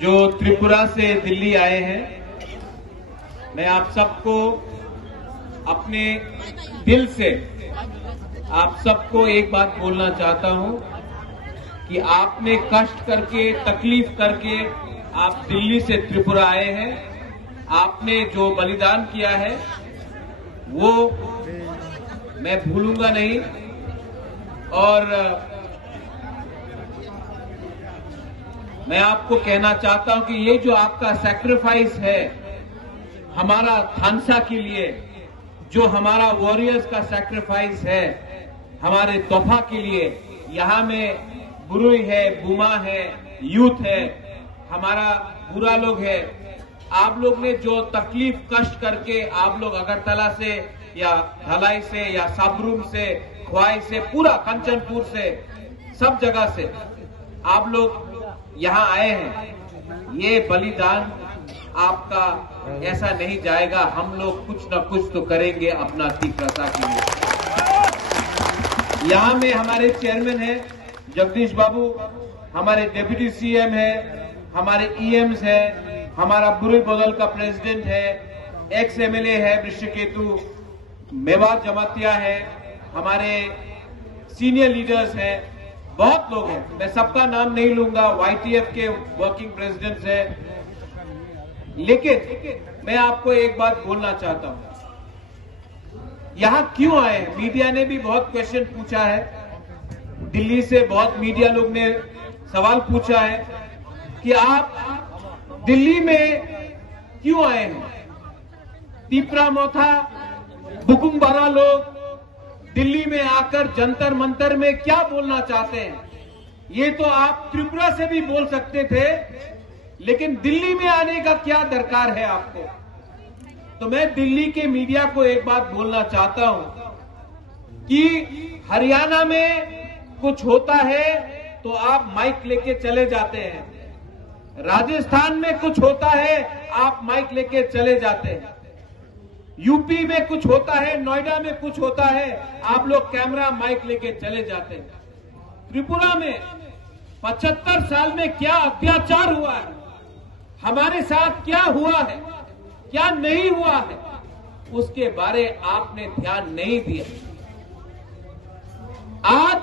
जो त्रिपुरा से दिल्ली आए हैं, मैं आप सबको अपने दिल से आप सबको एक बात बोलना चाहता हूं कि आपने कष्ट करके, तकलीफ करके आप दिल्ली से त्रिपुरा आए हैं। आपने जो बलिदान किया है वो मैं भूलूंगा नहीं। और मैं आपको कहना चाहता हूं कि ये जो आपका सैक्रिफाइस है हमारा थानसा के लिए, जो हमारा वॉरियर्स का सैक्रिफाइस है हमारे तोहफा के लिए, यहां में बुरुई है, बुमा है, यूथ है, हमारा बुरा लोग है। आप लोग ने जो तकलीफ कष्ट करके आप लोग अगरतला से या धलाई से या साबरूम से, ख्वाई से, पूरा कंचनपुर से, सब जगह से आप लोग यहां आए हैं। ये बलिदान आपका ऐसा नहीं जाएगा। हम लोग कुछ न कुछ तो करेंगे अपना तीव्रता के लिए। यहां में हमारे चेयरमैन हैं जगदीश बाबू, हमारे डिप्टी सीएम है, हमारे ईएम्स है, हमारा बुरुई बदल का प्रेसिडेंट है, एक्स एमएलए है वृषकेतु, मेवात जमातिया है, हमारे सीनियर लीडर्स हैं, बहुत लोग हैं। मैं सबका नाम नहीं लूंगा, वाईटीएफ के वर्किंग प्रेसिडेंट्स हैं। लेकिन मैं आपको एक बात बोलना चाहता हूं, यहां क्यों आए हैं? मीडिया ने भी बहुत क्वेश्चन पूछा है, दिल्ली से बहुत मीडिया लोग ने सवाल पूछा है कि आप दिल्ली में क्यों आए हैं? तिपरा मोथा, बुकुमबारा लोग दिल्ली में आकर जंतर मंतर में क्या बोलना चाहते हैं? ये तो आप त्रिपुरा से भी बोल सकते थे, लेकिन दिल्ली में आने का क्या दरकार है आपको? तो मैं दिल्ली के मीडिया को एक बात बोलना चाहता हूं कि हरियाणा में कुछ होता है तो आप माइक लेके चले जाते हैं, राजस्थान में कुछ होता है आप माइक लेके चले जाते हैं, यूपी में कुछ होता है, नोएडा में कुछ होता है, आप लोग कैमरा माइक लेके चले जाते हैं। त्रिपुरा में 75 साल में क्या अत्याचार हुआ है, हमारे साथ क्या हुआ है, क्या नहीं हुआ है, उसके बारे आपने ध्यान नहीं दिया। आज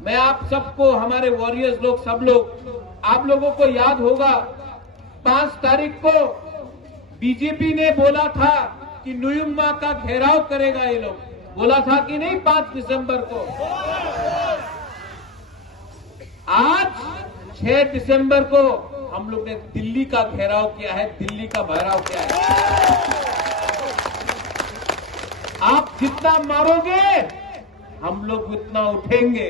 मैं आप सबको, हमारे वॉरियर्स लोग, सब लोग, आप लोगों को याद होगा 5 तारीख को बीजेपी ने बोला था कि नुयुम्मा का घेराव करेगा। ये लोग बोला था कि नहीं 5 दिसंबर को। आज 6 दिसंबर को हम लोग ने दिल्ली का घेराव किया है, दिल्ली का घेराव किया है। आप जितना मारोगे हम लोग उतना उठेंगे,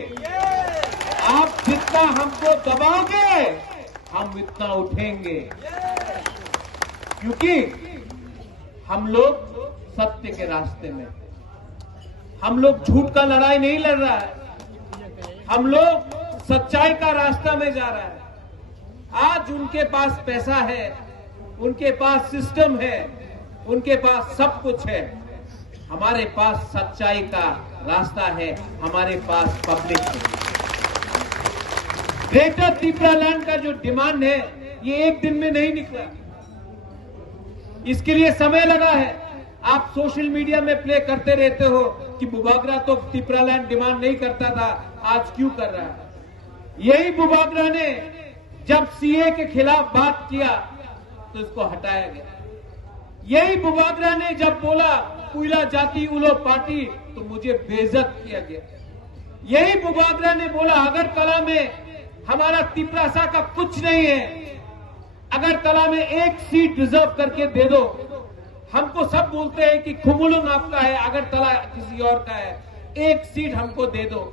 आप जितना हमको दबाओगे हम इतना उठेंगे, क्योंकि हम लोग सत्य के रास्ते में, हम लोग झूठ का लड़ाई नहीं लड़ रहा है, हम लोग सच्चाई का रास्ता में जा रहा है। आज उनके पास पैसा है, उनके पास सिस्टम है, उनके पास सब कुछ है, हमारे पास सच्चाई का रास्ता है, हमारे पास पब्लिक है। ग्रेटर त्रिपुरा लैंड का जो डिमांड है ये एक दिन में नहीं निकला, इसके लिए समय लगा है। आप सोशल मीडिया में प्ले करते रहते हो कि बुबागरा तो त्रिपुरा लैंड डिमांड नहीं करता था, आज क्यों कर रहा है? यही बुबागरा ने जब सीए के खिलाफ बात किया तो इसको हटाया गया। यही बुबागरा ने जब बोला कुइला जाति उलो पार्टी तो मुझे बेइज्जत किया गया। यही बुबागरा ने बोला अगरतला में हमारा तिपरासा का कुछ नहीं है, अगरतला में 1 सीट रिजर्व करके दे दो। हमको सब बोलते हैं कि खुमुलुंग आपका है, अगरतला किसी और का है, 1 सीट हमको दे दो।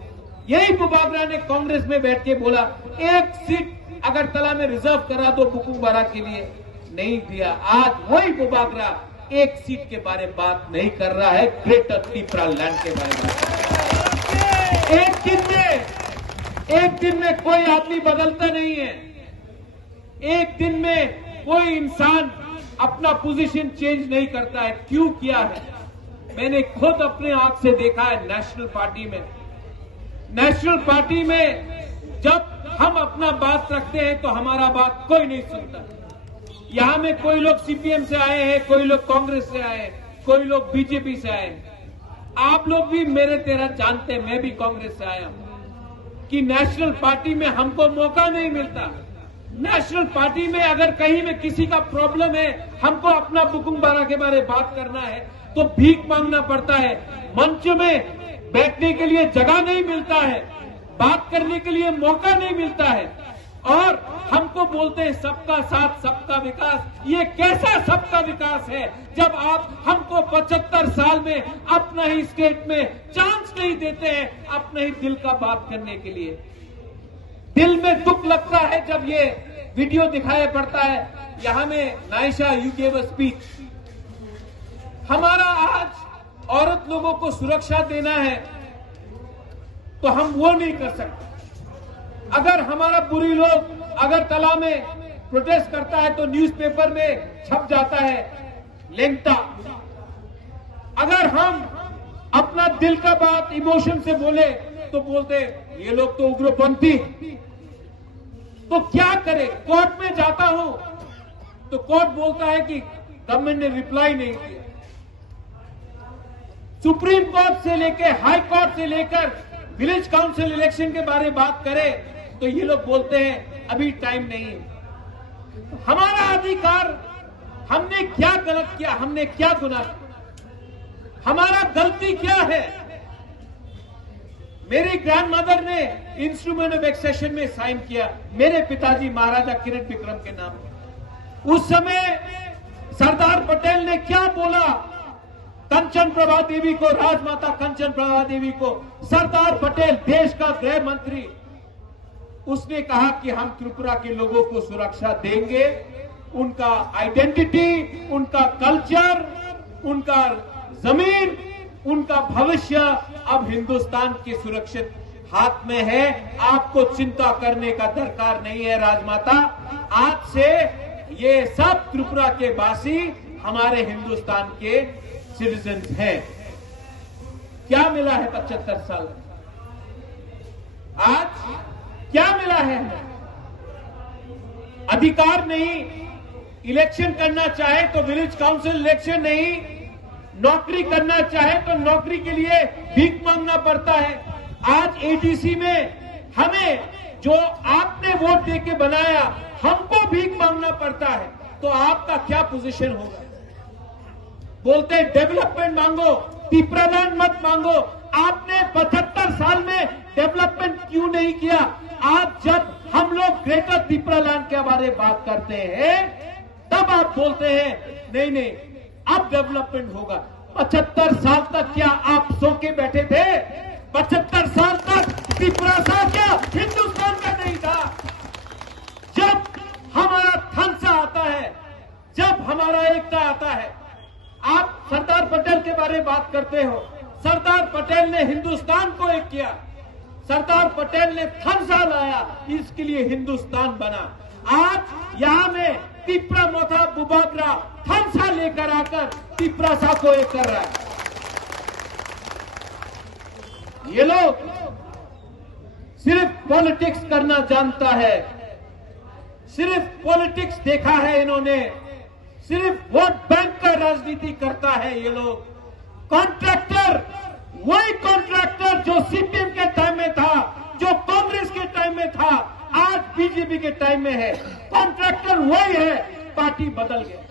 यही बुबागरा ने कांग्रेस में बैठ के बोला 1 सीट अगरतला में रिजर्व करा दो बुकुमबारा के लिए, नहीं दिया। आज वही बुबागरा 1 सीट के बारे में बात नहीं कर रहा है, ग्रेटर त्रिपुरा लैंड के बारे में। एक दिन में कोई आदमी बदलता नहीं है, एक दिन में कोई इंसान अपना पोजीशन चेंज नहीं करता है। क्यों किया है? मैंने खुद अपने आंख से देखा है। नेशनल पार्टी में जब हम अपना बात रखते हैं तो हमारा बात कोई नहीं सुनता। यहां में कोई लोग सीपीएम से आए हैं, कोई लोग कांग्रेस से आए, कोई लोग बीजेपी से आए। आप लोग भी मेरे तेरा जानते हैं, मैं भी कांग्रेस से आया हूं कि नेशनल पार्टी में हमको मौका नहीं मिलता। नेशनल पार्टी में अगर कहीं में किसी का प्रॉब्लम है, हमको अपना बुकुंबारा के बारे में बात करना है तो भीख मांगना पड़ता है। मंच में बैठने के लिए जगह नहीं मिलता है, बात करने के लिए मौका नहीं मिलता है, और हमको बोलते हैं सबका साथ सबका विकास। ये कैसा सबका विकास है जब आप हमको 75 साल में अपना ही स्टेट में चांस नहीं देते हैं अपने ही दिल का बात करने के लिए। दिल में दुख लगता है जब ये वीडियो दिखाया पड़ता है। यहां में Naisha you gave a speech. हमारा आज औरत लोगों को सुरक्षा देना है तो हम वो नहीं कर सकते। अगर हमारा बुरी लोग अगरतला में प्रोटेस्ट करता है तो न्यूज़पेपर में छप जाता है लेंगता। अगर हम अपना दिल का बात इमोशन से बोले तो बोलते ये लोग तो उग्रपंथी। तो क्या करे? कोर्ट में जाता हूं तो कोर्ट बोलता है कि गवर्नमेंट ने रिप्लाई नहीं किया। सुप्रीम कोर्ट से लेकर हाई कोर्ट से लेकर विलेज काउंसिल इलेक्शन के बारे में बात करें तो ये लोग बोलते हैं अभी टाइम नहीं है। हमारा अधिकार, हमने क्या गलत किया, हमने क्या गुनाह किया, हमारा गलती क्या है? मेरी ग्रैंडमदर ने इंस्ट्रूमेंट ऑफ एक्सेशन में साइन किया मेरे पिताजी महाराजा किरण विक्रम के नाम। उस समय सरदार पटेल ने क्या बोला? कंचन प्रभा देवी को, राजमाता कंचन प्रभा देवी को, सरदार पटेल देश का गृह मंत्री, उसने कहा कि हम त्रिपुरा के लोगों को सुरक्षा देंगे। उनका आइडेंटिटी, उनका कल्चर, उनका जमीन, उनका भविष्य अब हिंदुस्तान के सुरक्षित हाथ में है। आपको चिंता करने का दरकार नहीं है राजमाता। आज से ये सब त्रिपुरा के वासी हमारे हिंदुस्तान के सिटीजन्स हैं। क्या मिला है 75 साल में? आज क्या मिला है? अधिकार नहीं, इलेक्शन करना चाहे तो विलेज काउंसिल इलेक्शन नहीं, नौकरी करना चाहे तो नौकरी के लिए भीख मांगना पड़ता है। आज एडीसी में हमें जो आपने वोट देके बनाया, हमको भीख मांगना पड़ता है। तो आपका क्या पोजीशन होगा? बोलते हैं डेवलपमेंट मांगो, तिपरालैंड मत मांगो। आपने 75 साल में डेवलपमेंट क्यों नहीं किया? आज जब हम लोग ग्रेटर तिपरालैंड के बारे में बात करते हैं तब आप बोलते हैं नहीं नहीं अब डेवलपमेंट होगा। 75 साल तक क्या आप सो के बैठे थे? 75 साल तक त्रिपुरा सा क्या हिंदुस्तान का नहीं था? जब हमारा थनसा आता है, जब हमारा एकता आता है। आप सरदार पटेल के बारे में बात करते हो। सरदार पटेल ने हिंदुस्तान को एक किया, सरदार पटेल ने थनसा लाया, इसके लिए हिंदुस्तान बना। आज यहां में तिपरा मोथा बुबागरा थनसा लेकर आकर तिपरासा को एक कर रहा है। ये लोग सिर्फ पॉलिटिक्स करना जानता है, सिर्फ पॉलिटिक्स देखा है इन्होंने, सिर्फ वोट बैंक का राजनीति करता है ये लोग। कॉन्ट्रैक्टर, वही कॉन्ट्रैक्टर जो सीपीएम के टाइम में था, जो कांग्रेस के टाइम में था, आज बीजेपी के टाइम में है। कॉन्ट्रैक्टर वही है, पार्टी बदल गया।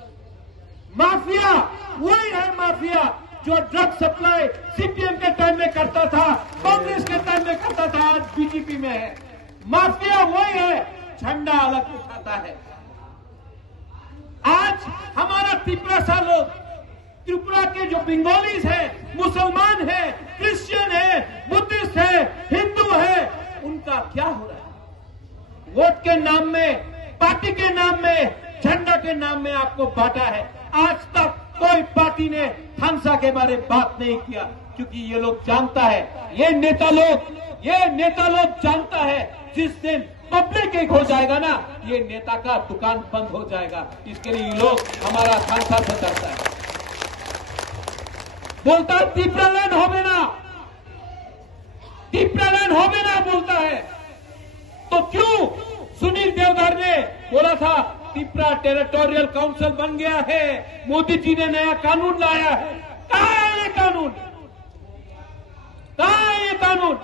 माफिया वही है, माफिया जो ड्रग सप्लाई सीपीएम के टाइम में करता था, कांग्रेस के टाइम में करता था, आज बीजेपी में है। माफिया वही है, झंडा अलग उठाता है। आज हमारा त्रिपुरा लोग, त्रिपुरा के जो बंगालीज हैं, मुसलमान हैं, क्रिश्चियन हैं, बुद्धिस्ट हैं, हिंदू हैं, उनका क्या हो रहा है? वोट के नाम में, पार्टी के नाम में, झंडा के नाम में आपको बांटा है। आज तक कोई पार्टी ने थनसा के बारे में बात नहीं किया, क्योंकि ये लोग जानता है, ये नेता लोग जानता है जिस दिन पब्लिक एक हो जाएगा ना, ये नेता का दुकान बंद हो जाएगा। इसके लिए ये लोग हमारा थनसा से डरता है। बोलता है तिपरालैंड होवे ना बोलता है तो क्यों सुनील देवधर ने बोला था त्रिपुरा टेरिटोरियल काउंसिल बन गया है, मोदी जी ने नया कानून लाया है? कहां है ये कानून? कहां है ये कानून?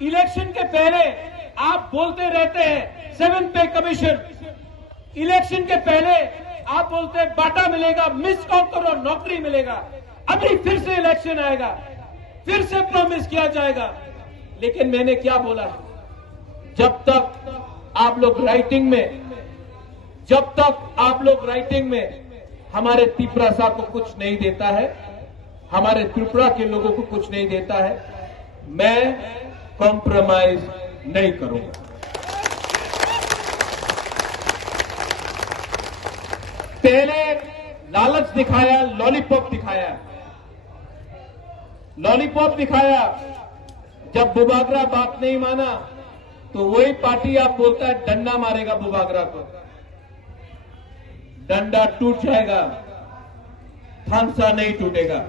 इलेक्शन के पहले आप बोलते रहते हैं 7th पे कमीशन, इलेक्शन के पहले आप बोलते हैं बाटा मिलेगा, मिस कॉल करो नौकरी मिलेगा। अभी फिर से इलेक्शन आएगा, फिर से प्रॉमिस किया जाएगा। लेकिन मैंने क्या बोला, जब तक आप लोग राइटिंग में हमारे त्रिपुरा को कुछ नहीं देता है, हमारे त्रिपुरा के लोगों को कुछ नहीं देता है, मैं कॉम्प्रोमाइज नहीं करूंगा। पहले लालच दिखाया, लॉलीपॉप दिखाया। जब बुबागरा बात नहीं माना तो वही पार्टी आप बोलता है डंडा मारेगा बुबागरा को, डंडा टूट जाएगा, थानसा नहीं टूटेगा।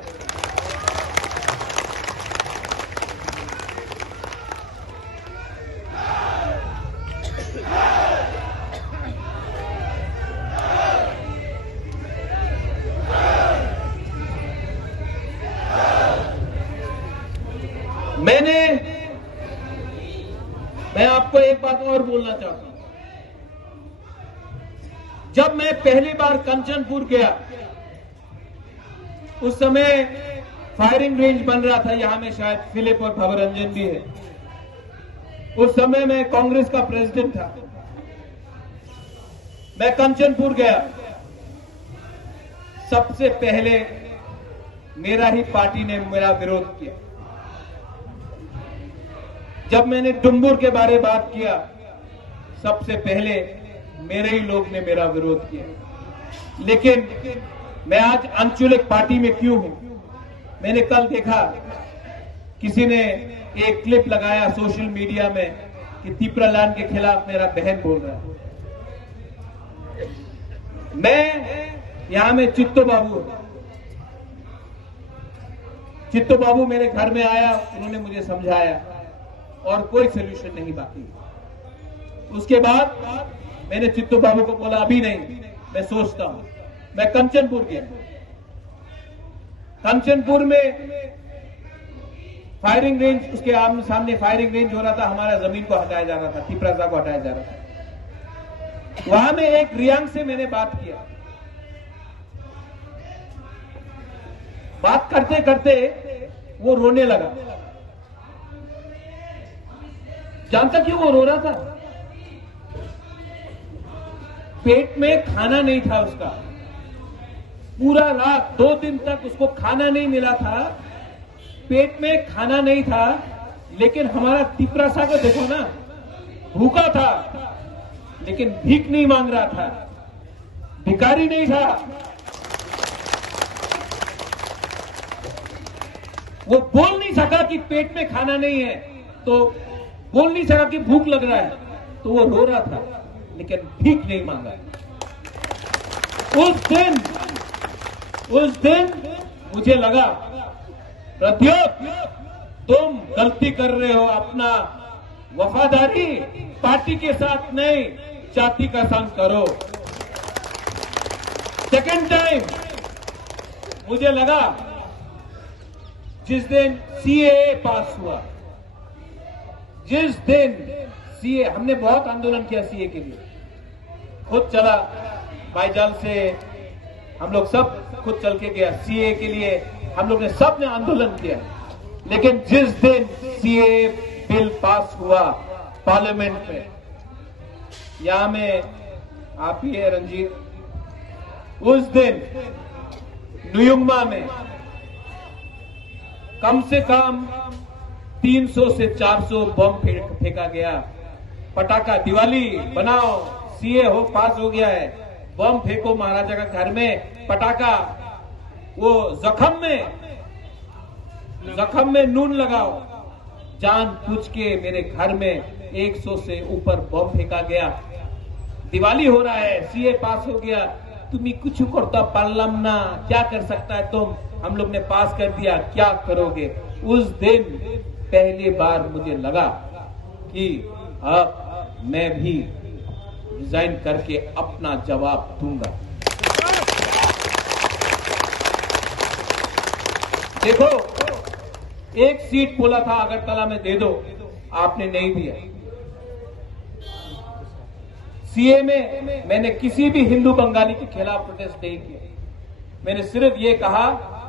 मैं आपको एक बात और बोलना चाहता हूं। जब मैं पहली बार कंचनपुर गया, उस समय फायरिंग रेंज बन रहा था, यहां में शायद फिलिप और भवरंजन भी है। उस समय मैं कांग्रेस का प्रेसिडेंट था। मैं कंचनपुर गया, सबसे पहले मेरा ही पार्टी ने मेरा विरोध किया। जब मैंने डुम्बुर के बारे में बात किया, सबसे पहले मेरे ही लोग ने मेरा विरोध किया। लेकिन मैं आज आंचलिक पार्टी में क्यों हूं? मैंने कल देखा किसी ने एक क्लिप लगाया सोशल मीडिया में कि त्रिपुरा लैंड के खिलाफ मेरा बहन बोल रहा है। मैं यहां में चित्तो बाबू मेरे घर में आया, उन्होंने मुझे समझाया और कोई सोल्यूशन नहीं बाकी। उसके बाद मैंने चित्तो बाबू को बोला अभी नहीं, मैं सोचता हूं। मैं कंचनपुर गया, कंचनपुर में फायरिंग रेंज, उसके सामने फायरिंग रेंज हो रहा था, हमारा जमीन को हटाया जा रहा था, त्रिपुरा को हटाया जा रहा था। वहां में एक रियांग से मैंने बात किया। बात करते करते वो रोने लगा। जानता क्यों वो रो रहा था? पेट में खाना नहीं था उसका, पूरा रात 2 दिन तक उसको खाना नहीं मिला था, पेट में खाना नहीं था। लेकिन हमारा त्रिपुरा को देखो ना, भूखा था लेकिन भीख नहीं मांग रहा था, भिखारी नहीं था। वो बोल नहीं सका कि पेट में खाना नहीं है, तो बोल नहीं सका कि भूख लग रहा है, तो वो रो रहा था लेकिन भीख नहीं मांगा। उस दिन मुझे लगा प्रद्योत तुम गलती कर रहे हो, अपना वफादारी पार्टी के साथ नहीं जाति का संग करो। सेकेंड टाइम मुझे लगा जिस दिन सीएए पास हुआ, जिस दिन सीए, हमने बहुत आंदोलन किया सीए के लिए, खुद चला बाईजाल से, हम लोग सब खुद चल के गया सीए के लिए, हम लोग ने सब ने आंदोलन किया। लेकिन जिस दिन सीए बिल पास हुआ पार्लियामेंट में, यहां में आप ही है रंजीत, उस दिन नुयुंगमा में कम से कम 300 से 400 बम फेंका गया। पटाखा, दिवाली बनाओ, सीए हो पास हो गया है, बम फेंको महाराजा का घर में, पटाखा, वो जख्म में नून लगाओ। जान पूछ के मेरे घर में 100 से ऊपर बम फेंका गया। दिवाली हो रहा है, सीए पास हो गया, तुम्हें कुछ करता पार्लम ना, क्या कर सकता है तुम, हम लोग ने पास कर दिया, क्या करोगे। उस दिन पहली बार मुझे लगा कि अब मैं भी रिजाइन करके अपना जवाब दूंगा। देखो, एक सीट बोला था अगरतला में दे दो, आपने नहीं दिया। सीए में मैंने किसी भी हिंदू बंगाली के खिलाफ प्रोटेस्ट नहीं किया। मैंने सिर्फ ये कहा,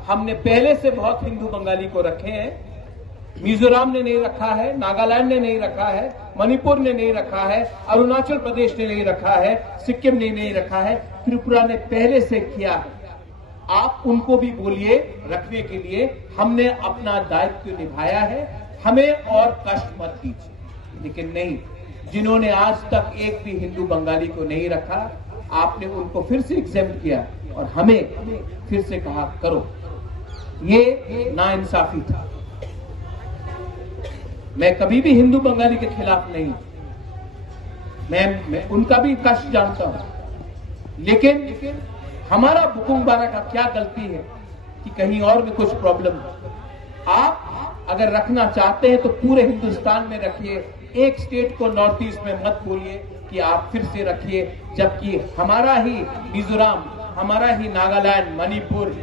हमने पहले से बहुत हिंदू बंगाली को रखे हैं। मिजोरम ने नहीं रखा है, नागालैंड ने नहीं रखा है, मणिपुर ने नहीं रखा है, अरुणाचल प्रदेश ने नहीं रखा है, सिक्किम ने नहीं रखा है, त्रिपुरा ने पहले से किया है। आप उनको भी बोलिए रखने के लिए। हमने अपना दायित्व निभाया है, हमें और कष्ट मत दीजिए। लेकिन नहीं, जिन्होंने आज तक एक भी हिंदू बंगाली को नहीं रखा, आपने उनको फिर से एग्जेम्प्ट किया और हमें फिर से कहा करो। ये नाइंसाफी था। मैं कभी भी हिंदू बंगाली के खिलाफ नहीं, मैं उनका भी कष्ट जानता हूं। लेकिन हमारा बुकुंगबारा का क्या गलती है कि कहीं और में कुछ प्रॉब्लम है। आप अगर रखना चाहते हैं तो पूरे हिंदुस्तान में रखिए, एक स्टेट को नॉर्थ ईस्ट में मत बोलिए कि आप फिर से रखिए, जबकि हमारा ही मिजोरम, हमारा ही नागालैंड, मणिपुर,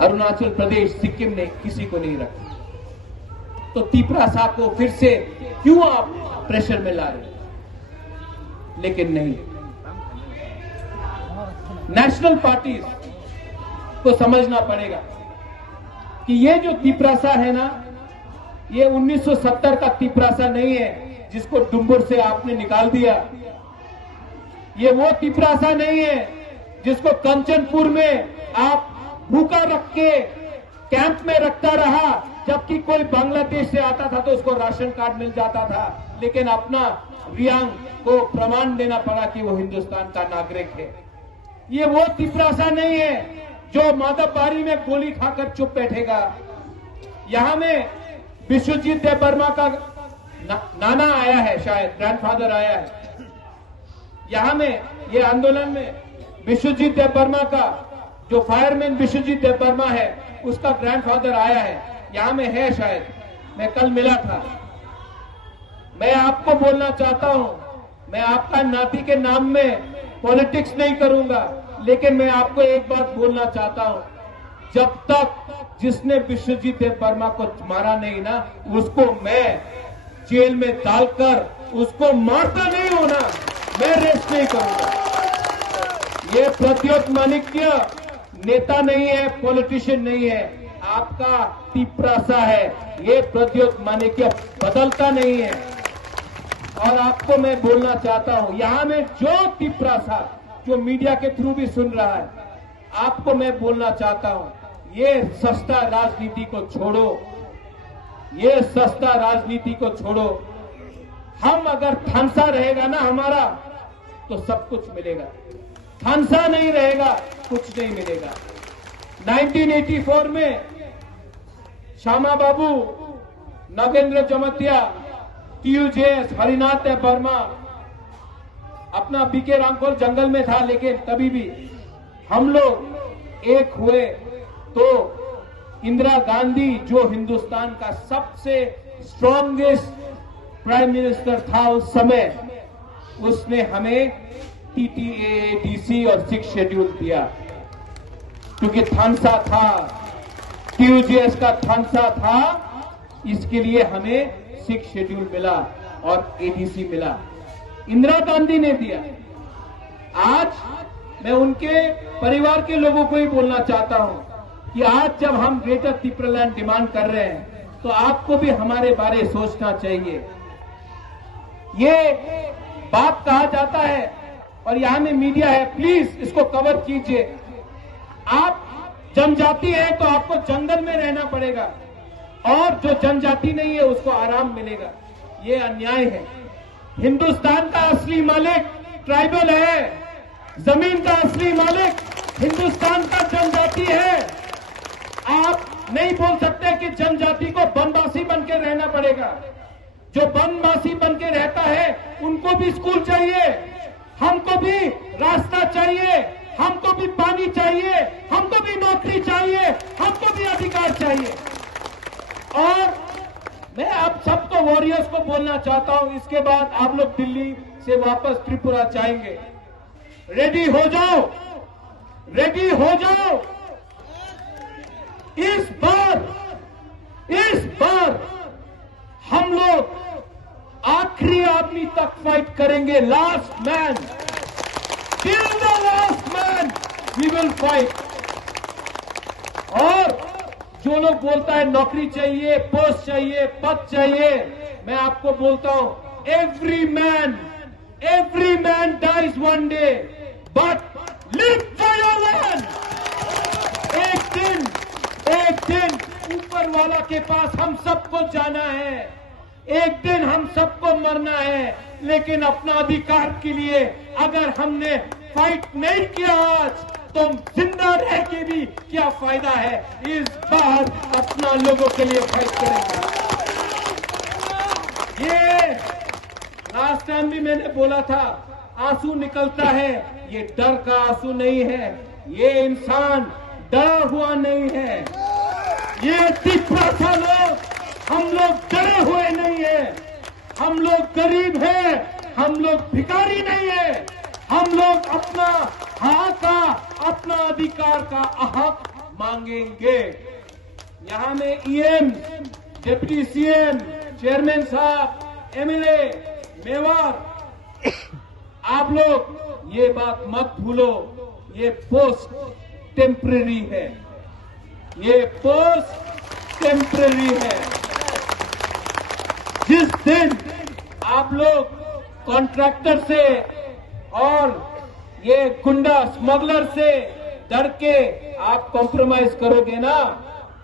अरुणाचल प्रदेश, सिक्किम ने किसी को नहीं रखा। तो त्रिपुरा को फिर से क्यों आप प्रेशर में ला रहे? लेकिन नहीं, नेशनल पार्टीज को समझना पड़ेगा कि ये जो त्रिपुरा है ना, ये 1970 का त्रिपुरा नहीं है जिसको डुम्बुर से आपने निकाल दिया। ये वो त्रिपुरा नहीं है जिसको कंचनपुर में आप भूखा रख के कैंप में रखता रहा, जबकि कोई बांग्लादेश से आता था तो उसको राशन कार्ड मिल जाता था, लेकिन अपना रियांग को प्रमाण देना पड़ा कि वो हिंदुस्तान का नागरिक है। ये वो त्रिपुरा नहीं है जो माधवबारी में गोली खाकर चुप बैठेगा। यहां में विश्वजीत देव वर्मा का नाना आया है, शायद ग्रैंडफादर आया है। यहां में ये आंदोलन में विश्वजीत देव वर्मा का, जो फायरमैन विश्वजीत देव वर्मा है, उसका ग्रैंडफादर आया है। यहां में है शायद, मैं कल मिला था। मैं आपको बोलना चाहता हूं, मैं आपका नाती के नाम में पॉलिटिक्स नहीं करूंगा, लेकिन मैं आपको एक बात बोलना चाहता हूं, जब तक जिसने विश्वजीत देव वर्मा को मारा नहीं ना, उसको मैं जेल में डालकर उसको मारता नहीं होना, मैं रेस्ट नहीं करूंगा। ये प्रद्योत माणिक्य नेता नहीं है, पॉलिटिशियन नहीं है, आपका त्रिपुरा है। ये प्रद्योत माणिक्य बदलता नहीं है। और आपको मैं बोलना चाहता हूं, यहां में जो त्रिपुरा जो मीडिया के थ्रू भी सुन रहा है, आपको मैं बोलना चाहता हूं, ये सस्ता राजनीति को छोड़ो, ये सस्ता राजनीति को छोड़ो। हम अगर थानसा रहेगा ना हमारा, तो सब कुछ मिलेगा। थानसा नहीं रहेगा, कुछ नहीं मिलेगा। 1984 में श्यामा बाबू, नगेंद्र जमतिया, TUJS, हरिनाथ वर्मा, अपना बीके रामकोल जंगल में था, लेकिन तभी भी हम लोग एक हुए तो इंदिरा गांधी, जो हिंदुस्तान का सबसे स्ट्रॉन्गेस्ट प्राइम मिनिस्टर था उस समय, उसने हमें TTA, DC और 6 शेड्यूल दिया, क्योंकि थानसा था, TUJS का थानसा था, इसके लिए हमें 6 शेड्यूल मिला और ADC मिला। इंदिरा गांधी ने दिया। आज मैं उनके परिवार के लोगों को ही बोलना चाहता हूं कि आज जब हम ग्रेटर त्रिपुरा लैंड डिमांड कर रहे हैं, तो आपको भी हमारे बारे सोचना चाहिए। ये बात कहा जाता है और यहां में मीडिया है, प्लीज इसको कवर कीजिए। आप जनजाति है तो आपको जंगल में रहना पड़ेगा, और जो जनजाति नहीं है उसको आराम मिलेगा। ये अन्याय है। हिंदुस्तान का असली मालिक ट्राइबल है, जमीन का असली मालिक हिंदुस्तान का जनजाति है। आप नहीं बोल सकते कि जनजाति को बनवासी बन के रहना पड़ेगा। जो बनवासी बन के रहता है उनको भी स्कूल चाहिए, हमको भी रास्ता चाहिए, हमको भी पानी चाहिए, हमको भी नौकरी चाहिए, हमको भी अधिकार चाहिए। और मैं आप सबको वॉरियर्स को बोलना चाहता हूं, इसके बाद आप लोग दिल्ली से वापस त्रिपुरा जाएंगे। रेडी हो जाओ, रेडी हो जाओ। इस बार हम लोग आखिरी आदमी तक फाइट करेंगे। Last man, till the last man we will fight. और जो लोग बोलता है नौकरी चाहिए, पोस्ट चाहिए, पद चाहिए, मैं आपको बोलता हूं every man dies one day, but live for your land. एक दिन ऊपर वाला के पास हम सबको जाना है, एक दिन हम सबको मरना है, लेकिन अपना अधिकार के लिए अगर हमने फाइट नहीं किया आज, तो जिंदा रह के भी क्या फायदा है। इस बार अपना लोगों के लिए फाइट करेंगे। ये लास्ट टाइम भी मैंने बोला था, आंसू निकलता है, ये डर का आंसू नहीं है, ये इंसान डरा हुआ नहीं है। ये त्रिपुरा लोग, हम लोग डरे हुए नहीं है, हम लोग गरीब हैं, हम लोग भिखारी नहीं है, हम लोग अपना हक का, अपना अधिकार का हक मांगेंगे। यहां में ईएम, डिप्टी सीएम, चेयरमैन साहब, एमएलए, मेवार, आप लोग ये बात मत भूलो, ये पोस्ट टेम्पररी है, ये पोस्ट टेम्पररी है। जिस दिन आप लोग कॉन्ट्रैक्टर से और ये गुंडा स्मगलर से डर के आप कॉम्प्रोमाइज करोगे ना,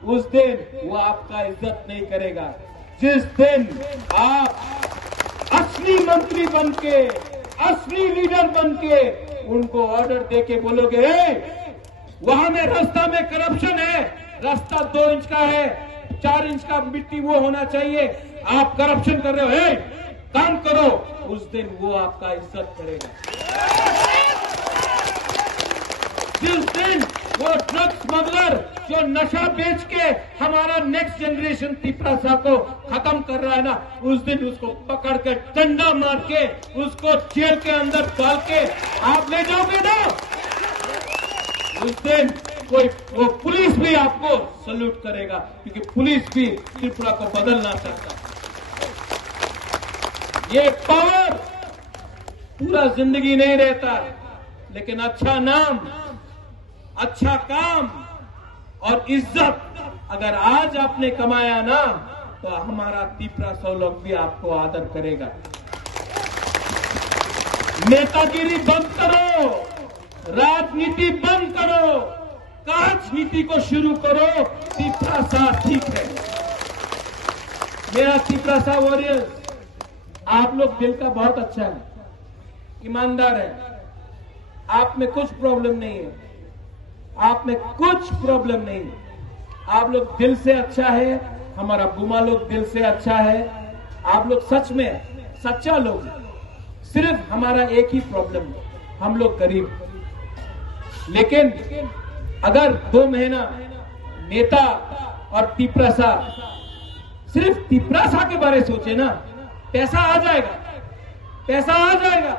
उस दिन वो आपका इज्जत नहीं करेगा। जिस दिन आप असली मंत्री बन के, असली लीडर बन के उनको ऑर्डर देके बोलोगे, वहां में रास्ता में करप्शन है, रास्ता 2 इंच का है, 4 इंच का मिट्टी वो होना चाहिए, आप करप्शन कर रहे हो, काम करो, उस दिन वो आपका इज्जत करेगा। जिस दिन वो ड्रग स्मगलर जो नशा बेच के हमारा नेक्स्ट जनरेशन त्रिपुरा को खत्म कर रहा है ना, उस दिन उसको पकड़ के डंडा मार के उसको जेल के अंदर डाल के आप ले जाओगे ना, उस दिन वो पुलिस भी आपको सल्यूट करेगा, क्योंकि पुलिस भी त्रिपुरा को बदलना चाहता है। ये पावर पूरा जिंदगी नहीं रहता, लेकिन अच्छा नाम, अच्छा काम और इज्जत अगर आज आपने कमाया ना, तो हमारा त्रिपुरा लोग भी आपको आदर करेगा। नेतागिरी बंद करो, राजनीति बंद करो, राजनीति को शुरू करो। त्रिपुरा ठीक है। मेरा त्रिपुरा वॉरियर्स, आप लोग दिल का बहुत अच्छा है, ईमानदार है, आप में कुछ प्रॉब्लम नहीं है, आप में कुछ प्रॉब्लम नहीं, आप लोग दिल से अच्छा है, हमारा बुमा लोग दिल से अच्छा है, आप लोग सच में सच्चा लोग। सिर्फ हमारा एक ही प्रॉब्लम है, हम लोग गरीब। लेकिन अगर 2 महीना नेता और त्रिपुरा, सिर्फ त्रिपुरा के बारे में सोचे ना, पैसा आ जाएगा, पैसा आ जाएगा,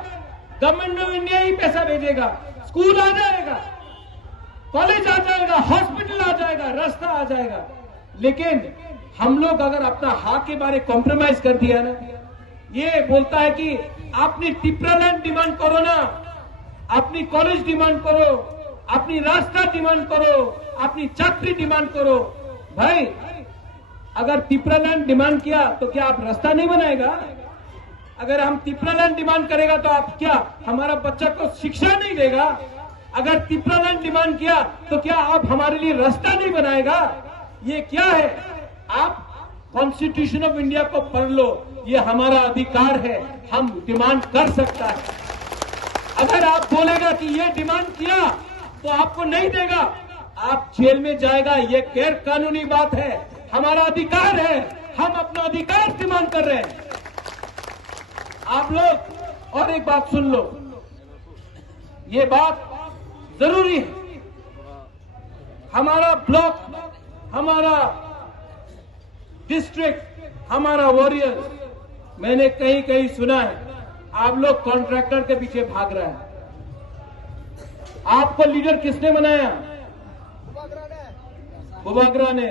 गवर्नमेंट ऑफ इंडिया ही पैसा भेजेगा, स्कूल आ जाएगा, कॉलेज आ जाएगा, हॉस्पिटल आ जाएगा, रास्ता आ जाएगा। लेकिन हम लोग अगर अपना हक के बारे कॉम्प्रोमाइज कर दिया ना, ये बोलता है कि अपनी त्रिपुरा लैंड डिमांड करो ना, अपनी कॉलेज डिमांड करो, अपनी रास्ता डिमांड करो, अपनी चाकरी डिमांड करो। भाई अगर त्रिपुरा लैंड डिमांड किया तो क्या आप रास्ता नहीं बनाएगा? अगर हम त्रिपुरा लैंड डिमांड करेगा तो आप क्या हमारा बच्चा को शिक्षा नहीं देगा? अगर त्रिपुरा लैंड डिमांड किया तो क्या आप हमारे लिए रास्ता नहीं बनाएगा? ये क्या है? आप कॉन्स्टिट्यूशन ऑफ इंडिया को पढ़ लो, ये हमारा अधिकार है, हम डिमांड कर सकता है। अगर आप बोलेगा कि ये डिमांड किया तो आपको नहीं देगा, आप जेल में जाएगा, ये गैर कानूनी बात है, हमारा अधिकार है, हम अपना अधिकार डिमांड कर रहे हैं। आप लोग और एक बात सुन लो, ये बात जरूरी है, हमारा ब्लॉक, हमारा डिस्ट्रिक्ट हमारा वॉरियर्स, मैंने कहीं कहीं सुना है आप लोग कॉन्ट्रैक्टर के पीछे भाग रहे हैं। आपको लीडर किसने बनाया? बुबागरा ने।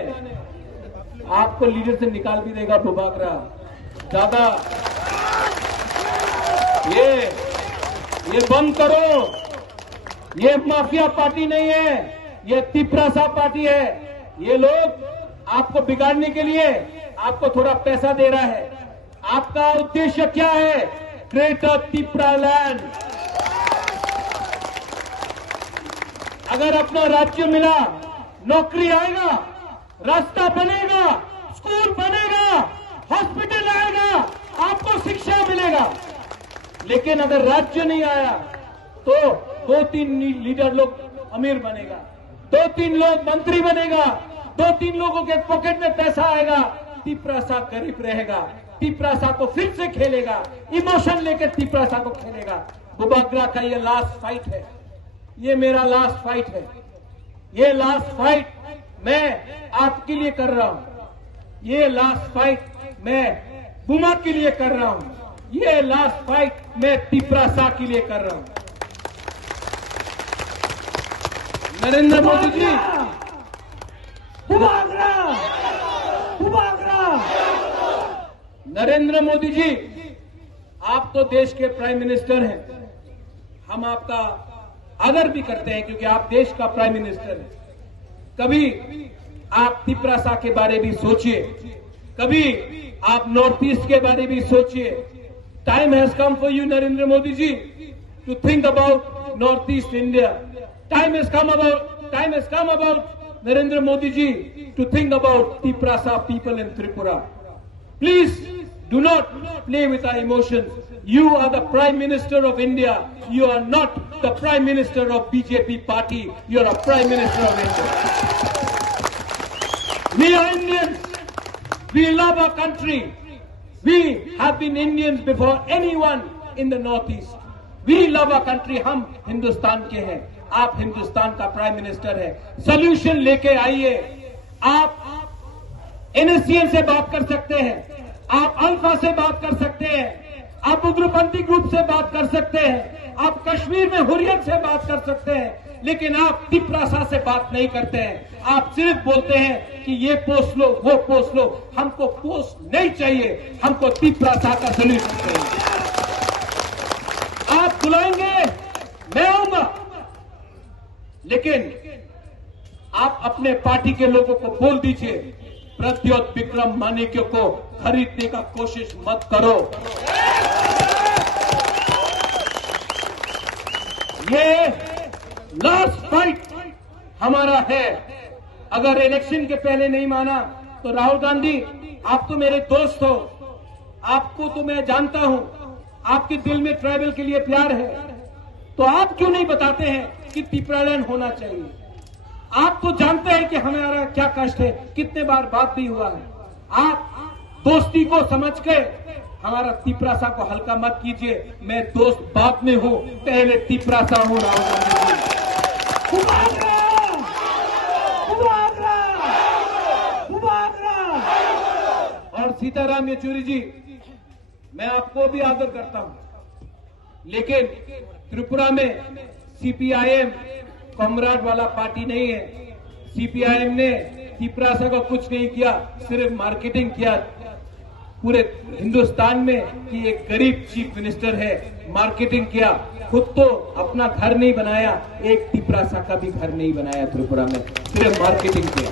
आपको लीडर से निकाल भी देगा बुबागरा। ज्यादा ये बंद करो। ये माफिया पार्टी नहीं है, ये तिपरासा पार्टी है। ये लोग आपको बिगाड़ने के लिए आपको थोड़ा पैसा दे रहा है। आपका उद्देश्य क्या है? Greater Tipra land. अगर अपना राज्य मिला, नौकरी आएगा, रास्ता बनेगा, स्कूल बनेगा, हॉस्पिटल आएगा, आपको शिक्षा मिलेगा। लेकिन अगर राज्य नहीं आया तो 2-3 लीडर लोग अमीर बनेगा, 2-3 लोग मंत्री बनेगा, 2-3 लोगों के पॉकेट में पैसा आएगा, तिपरासा गरीब रहेगा। तिपरासा को फिर से खेलेगा, इमोशन लेकर तिपरासा को खेलेगा। बुबागरा का ये लास्ट फाइट है, ये मेरा लास्ट फाइट है। ये लास्ट फाइट मैं आपके लिए कर रहा हूं। ये लास्ट फाइट मैं बुमा के लिए कर रहा हूं। ये लास्ट फाइट मैं तिपरासा के लिए कर रहा हूं। नरेंद्र मोदी जी, बुबागरा, नरेंद्र मोदी जी, आप तो देश के प्राइम मिनिस्टर हैं। हम आपका आदर भी करते हैं क्योंकि आप देश का प्राइम मिनिस्टर हैं। कभी आप तिपरासा के बारे में सोचिए, कभी आप नॉर्थ ईस्ट के बारे में सोचिए। Time has come for you Narendra Modi ji to think about North East India. Time has come about Narendra Modi ji to think about Tiprasa people in Tripura. Please do not play with our emotions. You are the Prime Minister of India. You are not the Prime Minister of BJP party. You are a Prime Minister of India. We are Indians. We love our country. We have been Indians before anyone in the Northeast. We love our country. हम हिंदुस्तान के हैं। आप हिंदुस्तान का prime minister है। Solution लेके आइए। आप NSCN से बात कर सकते हैं, आप अल्फा से बात कर सकते हैं, आप उग्रपंथी ग्रुप से बात कर सकते हैं, आप कश्मीर में हुर्रियत से बात कर सकते हैं, लेकिन आप तिपरासा से बात नहीं करते हैं। आप सिर्फ बोलते हैं कि ये पोस्ट लो, वो पोस्ट लो। हमको पोस्ट नहीं चाहिए, हमको तिपरासा का सोल्यूशन चाहिए। आप बुलाएंगे, मैं आऊंगा, लेकिन आप अपने पार्टी के लोगों को बोल दीजिए, प्रद्योत विक्रम मानिक्य को खरीदने का कोशिश मत करो। ये लास्ट फाइट हमारा है। अगर इलेक्शन के पहले नहीं माना तो राहुल गांधी, आप तो मेरे दोस्त हो, आपको तो मैं जानता हूं, आपके दिल में ट्राइबल के लिए प्यार है, तो आप क्यों नहीं बताते हैं कि तिपरालैंड होना चाहिए? आप तो जानते हैं कि हमारा क्या कष्ट है, कितने बार बात भी हुआ है। आप दोस्ती को समझ के हमारा तिपरासा को हल्का मत कीजिए। मैं दोस्त बाद में हूं, पहले तिपरासा हूं। राहुल और सीताराम येचुरी जी, मैं आपको भी आदर करता हूं, लेकिन त्रिपुरा में सीपीआईएम कॉमराड वाला पार्टी नहीं है। सीपीआईएम ने तिपरासा का कुछ नहीं किया, सिर्फ मार्केटिंग किया पूरे हिंदुस्तान में कि एक गरीब चीफ मिनिस्टर है। मार्केटिंग किया, खुद तो अपना घर नहीं बनाया, एक तिपरासा का भी घर नहीं बनाया त्रिपुरा में, सिर्फ मार्केटिंग किया।